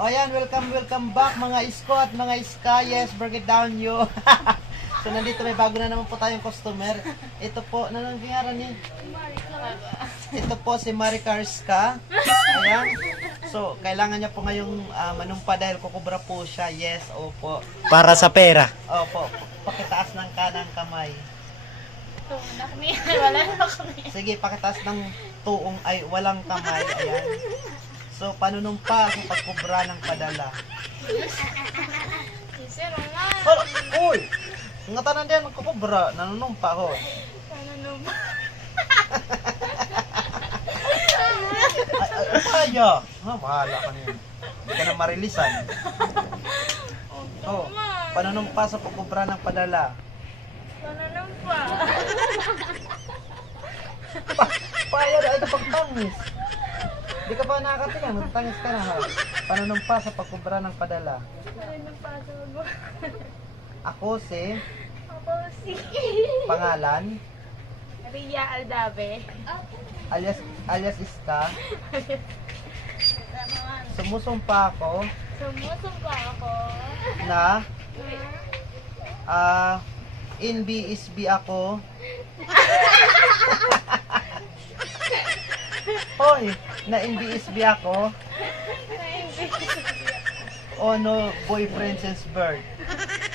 O yan, welcome back mga isko at mga iska. Yes, break it down you. So nandito may bago na naman po tayong customer. Ito po, anong nangyari niya? Ito po si Maricar Ska. Ayan. So, kailangan niya po ngayong manumpa dahil kukubra po siya. Yes, opo. Para sa pera. Opo, pakitaas ng kanang kamay. Wala na kami. Sige, pakitaas ng tuong ay walang kamay. Ayan. So, panunumpa sa pagkubra ng padala. Sir, Roman. Oh, uy! Nga tanan din magkukubra, nanunumpa ko. Nanunumpa. Kaya! Ha, bahala ka niyan. Hindi ka na marilisan. Oh, panunumpa sa pagkubra ng padala. Nanunumpa. Paya na ito pagtangis. Di ka pa nakakatingin, magtangis ka na ha. Panunumpa sa pagkubra ng padala. Nanunumpa sa mo. Ako si Ako si pangalan, Ria Aldabe. alias Iska. Sumusumpa ako Sumusumpa ako. na in BSB ako. Hoy, na in BSB ako. O no boyfriend since birth.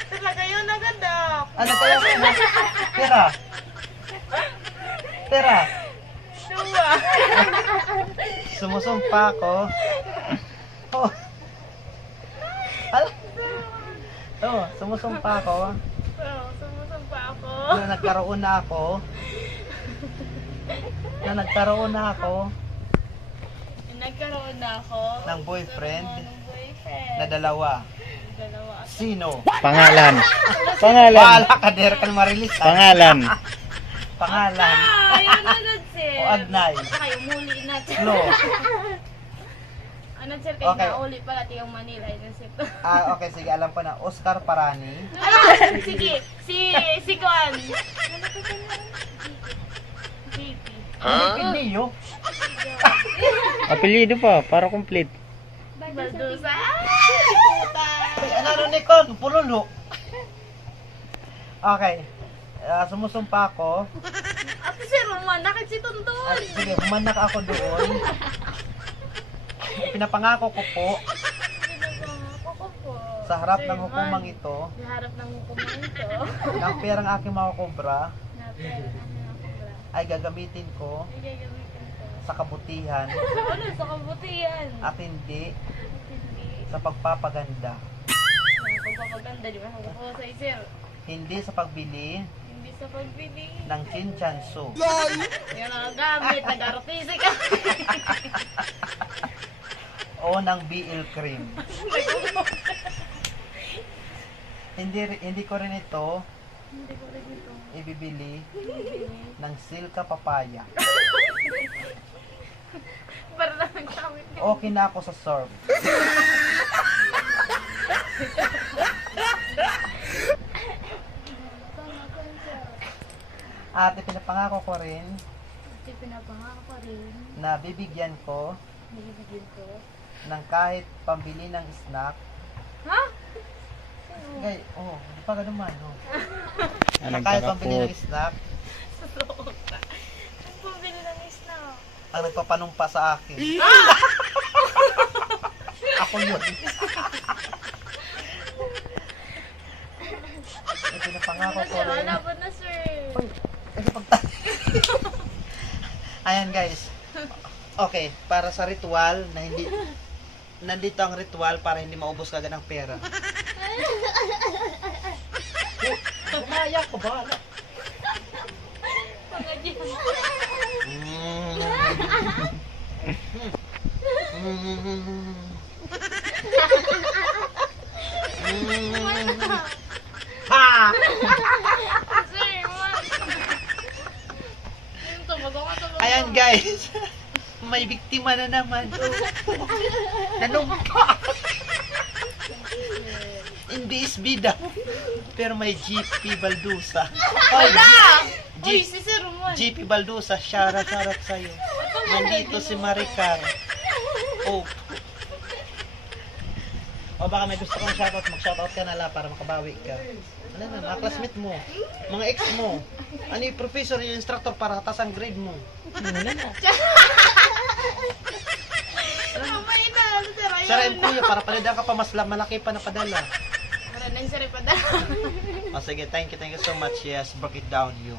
Talaga yun agad ah. Ano kaya ko? Pera. Pera. Suwa. Sumusumpa ako. Oh. Sumusumpa ako Sumusumpa ako. na nagkaroon na ako. Nagkaroon na ako ng boyfriend na dalawa. Sino? Pangalan. Pangalan. Bahala ka, der ka marilis. Pangalan. Pangalan. Ayun agad sir. O Agnay. Kayo muli natin. Flo. Ano sir, kayo Okay. nauli pala tiyong Manila. Yun sir. Okay, sige, alam ko na. Oscar Parani. Sige, si Kuan. JP. Hindi yun. Apelyido pa, para complete. Baldusa. Puta. Ano ni Con? Pululo. Okay. Sumusumpa ako. Ate sir, manakit si Tonton. Sige, humanak ako doon. Pinapangako ko po Ako po. sa harap Sir ng hukumang Juan, ito Sa harap ng hukumang ito. ng perang aking makukubra Na pera na nakakubra. ay gagamitin ko Ay, gagamitin ko. sa kabutihan Ano sa kabutihan? at hindi Hindi. sa pagpapaganda. Pagpapaganda, di ba? Ako sa sir. Hindi sa pagbili Hindi sa pagbili. ng chinchansu. Yan ang gamit. Nag-artisi ka. O ng BL cream. Hindi ko rin ito Hindi ko rin ito. ibibili ng silka papaya. Para naman gamit niya. Okay na ako sa surf. At pinapangako ko rin Kasi pinapangako ko rin. na bibigyan ko Nilibigyan ko. ng kahit pambili ng snack. Ha? Gay, di pa ganun man, Ano Na kahit pambili kakapot. ng snack, Totoo ka. Ang pambili ng snack. ang nagpapanumpa sa akin. Ako yun. Pinapangako ko Sir, rin. wala po na sir. Kasi pag Ayan guys. Okay, para sa ritual na hindi nandito ang ritual para hindi maubos kagad ang pera. Gumaya ko ba? Pangadyan. Ha! Sir, what? Ayun to, magawa to. Ayan guys. May biktima na naman. Nanumpa. In BSB daw. Pero may GP Baldusa. Wala! G- Uy, si Sir Roman. GP Baldusa, shout out sa'yo. Nandito si Maricar. Oh. O baka may gusto kong shoutout, mag-shoutout ka na lang para makabawi ka. Ano na, mga classmate mo, mga ex mo. Ano yung professor, yung instructor para hatas ang grade mo. Kamay na, sir. Sarayin po yun, para palidang ka pa, mas malaki pa na padala. Para nang sir pa daw. O sige, thank you so much. Yes, break it down you.